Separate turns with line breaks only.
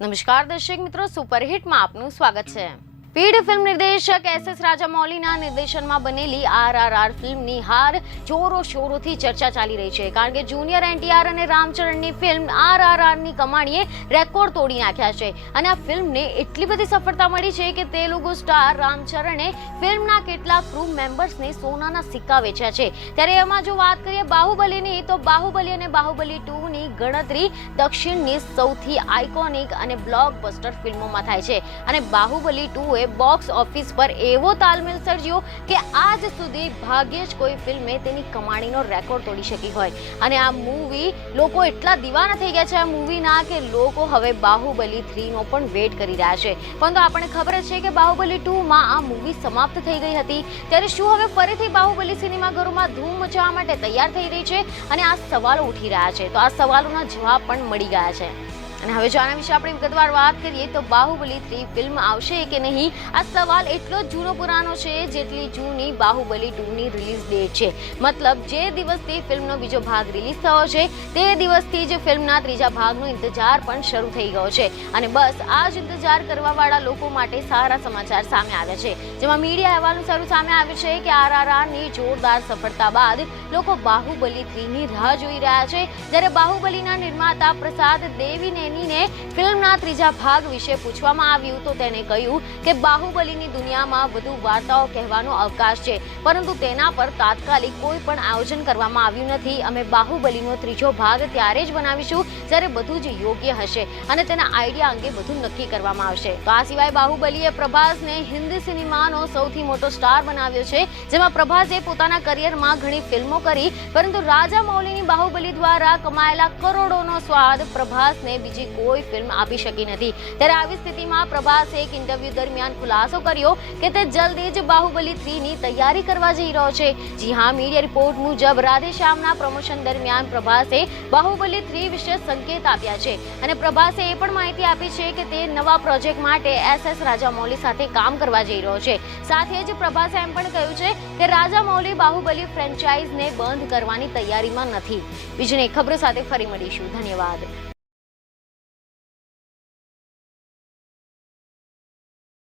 નમસ્કાર દર્શક મિત્રો સુપરહિટમાં આપનું સ્વાગત છે. પીઢ ફિલ્મ નિર્દેશક એસ એસ રાજામૌલીના નિર્દેશનમાં બનેલી આર આર આર ફિલ્મની હાર જોરો શોરોથી ચર્ચા ચાલી રહી છે. કારણ કે જુનિયર એનટીઆર અને રામચરણની ફિલ્મ આર આર આરની કમાણીએ રેકોર્ડ તોડી નાખ્યા છે. અને આ ફિલ્મને એટલી બધી સફળતા મળી છે કે તેલુગુ સ્ટાર રામચરણે ફિલ્મના કેટલાક ક્રૂ મેમ્બર્સને સોનાના સિક્કા વેચ્યા છે. ત્યારે એમાં જો વાત કરીએ બાહુબલીની, તો બાહુબલી અને બાહુબલી ટુની ગણતરી દક્ષિણની સૌથી આઇકોનિક અને બ્લોકબસ્ટર ફિલ્મોમાં થાય છે. અને બાહુબલી ટુએ બોક્સ ઓફિસ પર એવો તાલમેલ સર્જ્યો કે આજ સુધી ભાગ્યે જ કોઈ ફિલ્મે તેની કમાણીનો રેકોર્ડ તોડી શકી હોય. અને આ મૂવી લોકો એટલા દીવાના થઈ ગયા છે આ મૂવીના કે લોકો હવે બાહુબલી થ્રીનો પણ વેટ કરી રહ્યા છે. પરંતુ આપણને ખબર છે કે બાહુબલી ટુમાં આ મૂવી સમાપ્ત થઈ ગઈ હતી. ત્યારે શું હવે ફરીથી બાહુબલી સિનેમાઘરોમાં ધૂમ મચાવવા માટે તૈયાર થઈ રહી છે? અને આ સવાલો ઉઠી રહ્યા છે. તો આ સવાલોના જવાબ પણ મળી ગયા છે. અને હવે જો આના વિશે આપણે વિગતવાર વાત કરીએ તો બાહુબલી થ્રી ફિલ્મ આવશે કે નહીં? આ સવાલ એટલો જ જૂનો પુરાનો છે જેટલી જૂની બાહુબલી ટુની રિલીઝ ડેટ છે. મતલબ જે દિવસથી ફિલ્મનો બીજો ભાગ રિલીઝ થયો છે, તે દિવસથી જ ફિલ્મના ત્રીજા ભાગનો ઇંતજાર પણ શરૂ થઈ ગયો છે. અને બસ, આ જ ઇંતજાર કરવાવાળા લોકો માટે સારા સમાચાર સામે આવ્યા છે. જેમાં મીડિયા અહેવાલ અનુસાર સામે આવ્યું છે કે આરઆરઆરની જોરદાર સફળતા બાદ લોકો બાહુબલી થ્રીની રાહ જોઈ રહ્યા છે. જ્યારે બાહુબલીના નિર્માતા પ્રસાદ દેવીનેનીને ફિલ્મના ત્રીજા ભાગ વિશે પૂછવામાં આવ્યું તો તેને કહ્યું કે બાહુબલીની દુનિયામાં વધુ વાર્તાઓ કહેવાનો અવકાશ છે, પરંતુ તેના પર તાત્કાલિક કોઈ પણ આયોજન કરવામાં આવ્યું નથી. અમે બાહુબલીનો ત્રીજો ભાગ ત્યારે જ બનાવીશું જ્યારે બધું જ યોગ્ય હશે અને તેના આઈડિયા અંગે બધું નક્કી કરવામાં આવશે. તો આ સિવાય બાહુબલીએ પ્રભાસને હિન્દી સિનેમાનો સૌથી મોટો સ્ટાર બનાવ્યો છે, જેમાં પ્રભાસે પોતાના કરિયરમાં ઘણી ફિલ્મો કરી, પરંતુ રાજા મૌલીની બાહુબલી દ્વારા કમાયેલા કરોડોનો સ્વાદ પ્રભાસને બીજી કોઈ ફિલ્મ આપી શકી નથી. ત્યારે આવી સ્થિતિમાં પ્રભાસે એક ઇન્ટરવ્યૂ દરમિયાન ખુલાસો કર્યો કે તે જલ્દી જ બાહુબલી થ્રીની તૈયારી કરવા જઈ રહ્યો છે. જી હા, મીડિયા રિપોર્ટ મુજબ રાધેશ્યામના પ્રમોશન દરમિયાન પ્રભાસે બાહુબલી થ્રી વિશે સંકેત આપ્યા છે. અને પ્રભાસે એ પણ માહિતી આપી છે કે તે નવા પ્રોજેક્ટ માટે એસ એસ રાજામૌલી સાથે કામ કરવા જઈ રહ્યો છે. સાથે જ પ્રભાસે એમ પણ કહ્યું છે કે રાજામૌલી બાહુબલી ફ્રેન્ચાઇઝને બંધ કરવાની તૈયારીમાં નથી. બીજને ખબરો સાથે ફરી મળીશું. ધન્યવાદ.